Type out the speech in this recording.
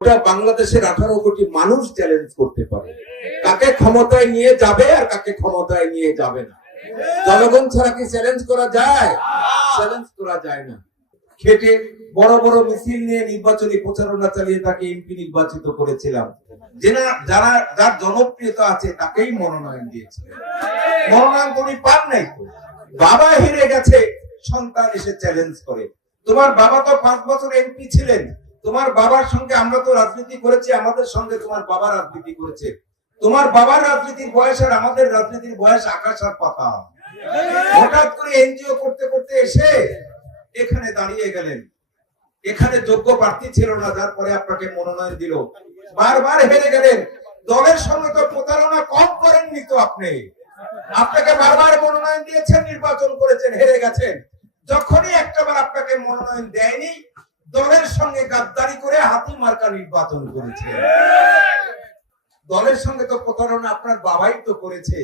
ওটা বাংলাদেশের আঠারো কোটি মানুষ চ্যালেঞ্জ করতে পারে। কাকে ক্ষমতায় নিয়ে যাবে আর কাকে ক্ষমতায় নিয়ে যাবে না। জনগণ ছাড়া কি চ্যালেঞ্জ করা যায়? চ্যালেঞ্জ করা যায় না। খেটে বড় বড় মিছিল নিয়ে নির্বাচনী প্রচারণা চালিয়ে তাকে এমপি নির্বাচিত করেছিলাম। যারা যার জনপ্রিয়তা আছে, তাকেই মনোনয়ন দিয়েছিলেন মনোনয়ন তুমি পান নাই বাবা হেরে গেছে, সন্তান এসে চ্যালেঞ্জ করে। তোমার বাবা তো পাঁচ বছর এমপি ছিলেন। তোমার বাবার সঙ্গে আমরা তো রাজনীতি করেছি, আমাদের সঙ্গে তোমার বাবা রাজনীতি করেছে। তোমার বাবার রাজনীতির বয়স আর আমাদের রাজনীতির বয়স আকাশ আর পাতাল। হঠাৎ করে এনজিও করতে করতে এসে এখানে দাঁড়িয়ে গেলেন। এখানে যোগ্য প্রার্থী ছিল না, যার পরে আপনাকে মনোনয়ন দিল। বারবার হেরে গেলেন। দলের সঙ্গে তো প্রতারণা কম করেননি তো আপনি। আপনাকে বারবার মনোনয়ন দিয়েছেন, নির্বাচন করেছেন, হেরে গেছেন। যখনই একটাবার আপনাকে মনোনয়ন দেয়নি দলের সঙ্গে গাদ্দারি করে হাতি মার্কা নির্বাচন করেছে। দলের সঙ্গে তো প্রতারণা আপনার বাবাই তো করেছে।